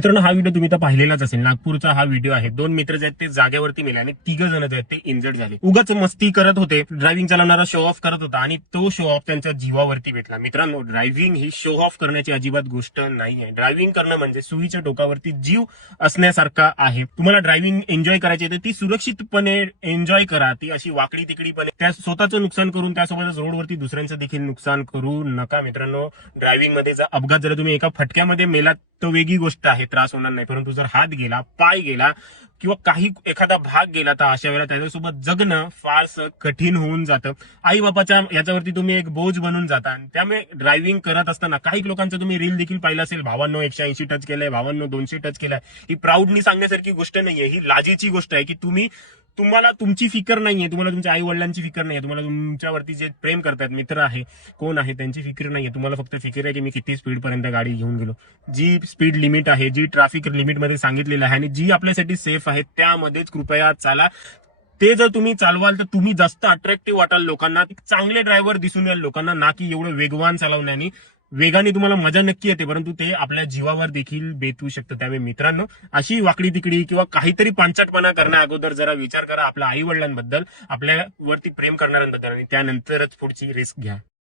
मित्रांनो, हा व्हिडिओ तुम्ही तर पाहिलेलाच असेल. नागपूरचा हा व्हिडिओ आहे. दोन मित्र जे आहेत ते जागेवरती मेले आणि 3 जण जे आहेत ते इंजर्ड झाले. उगाच मस्ती करत होते. ड्रायव्हिंग चालवणारा शो ऑफ करत होता आणि तो शो ऑफ त्यांच्या जीवावरती भेटला. मित्रांनो, ड्रायव्हिंग ही शो ऑफ करण्याची अजिबात गोष्ट नाहीये. ड्रायव्हिंग करणं म्हणजे सुईच्या टोकावरती जीव असण्यासारखा आहे. तुम्हाला ड्रायव्हिंग एन्जॉय करायची आहे तर ती सुरक्षितपणे एन्जॉय करा. ती अशी वाकडी तिकडीपणे त्या स्वतःचं नुकसान करून त्यासोबतच रोडवरती दुसऱ्यांचं देखील नुकसान करू नका. मित्रांनो, ड्रायव्हिंग मध्ये जर अपघात झाला, तुम्ही एका फटक्यामध्ये मेलात तर वेगळी गोष्ट आहे, त्रास होणार नाही. परंतु जर हात गेला, पाय गेला किंवा काही एखादा भाग गेला तर अशा वेळेला त्याच्यासोबत जगणं फारसं कठीण होऊन जातं. आई बापाच्या याच्यावरती तुम्ही एक बोज बनून जाता. त्यामुळे ड्रायव्हिंग करत असताना काही लोकांचं तुम्ही रील देखील पाहिलं असेल, भावांनो 180 टच केलंय, भावांनो 200 टच केलाय. ही प्राऊडली सांगण्यासारखी गोष्ट नाहीये, ही लाजेची गोष्ट आहे की तुम्हाला तुमची फिकर नाहीये, तुम्हाला तुमच्या आई वडिलांची फिकर नाहीये, तुम्हाला तुमच्यावरती जे प्रेम करतात मित्र आहे, कोण आहे, त्यांची फिकर नाहीये. तुम्हाला फक्त फिकर आहे की मी किती स्पीड पर्यंत गाडी घेऊन गेलो. जी स्पीड लिमिट आहे, जी ट्रॅफिक लिमिट मध्ये सांगितलेलं आहे आणि जी आपल्यासाठी सेफ आहे त्यामध्येच कृपया चाला. ते जर तुम्ही चालवाल तर तुम्ही जास्त अट्रॅक्टिव्ह वाटाल लोकांना, चांगले ड्रायव्हर दिसून याल लोकांना, ना की एवढं वेगवान चालवण्याने. वेगाने तुम्हाला मजा नक्की येते, परंतु ते आपल्या जीवावर देखील बेतू शकतं. त्यामुळे मित्रांनो, अशी वाकडी तिकडी किंवा काहीतरी पांचटपणा करण्या अगोदर जरा विचार करा आपल्या आई वडिलांबद्दल, आपल्यावरती प्रेम करणाऱ्यांबद्दल, आणि त्यानंतरच पुढची रिस्क घ्या.